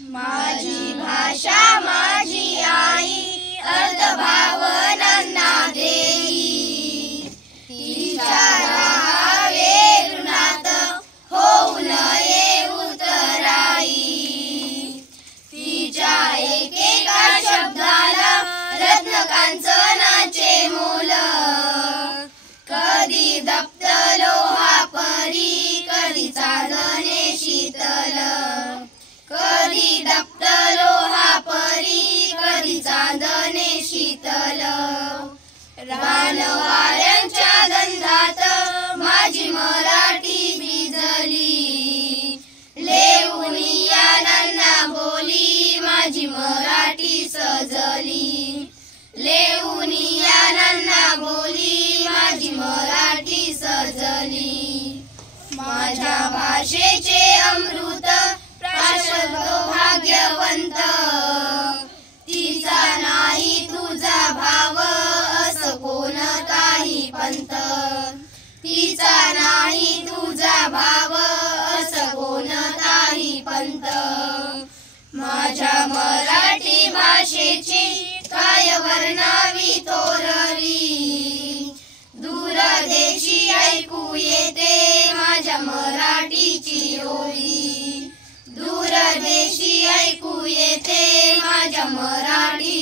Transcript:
माझी भाषा माझी आई अर्थभावनांना देई, तिच्या राहावे ऋणात होऊ नये उतराई, तिच्या एकेका शब्दाला रत्न कांचनाचे मोल, कधी दप्त लोहा परी कधी चांदणे शीतल, कधी दप्त लोहा परी कधी चांदणे शीतल, रान वाऱ्यांच्या गंधात माझी मराठी भिजली, लेऊनी यानांना बोली माझी मराठी सजली, लेऊनी यानांना बोली माझी मराठी सजली, माझ्या भाषेचे अमृत प्राशब्दो भाग्यवंत, तिचा नाही तुझा भाव असं कोणताही पंत, तिचा नाही तुझा भाव असं कोणताही पंत, माझ्या मराठी भाषेची काय वर्णावी तोरवी, दूरदेशी ऐकू येते माझ्या मराठीची ओवी, दूरदेशी ऐकू येते माझ्या मराठी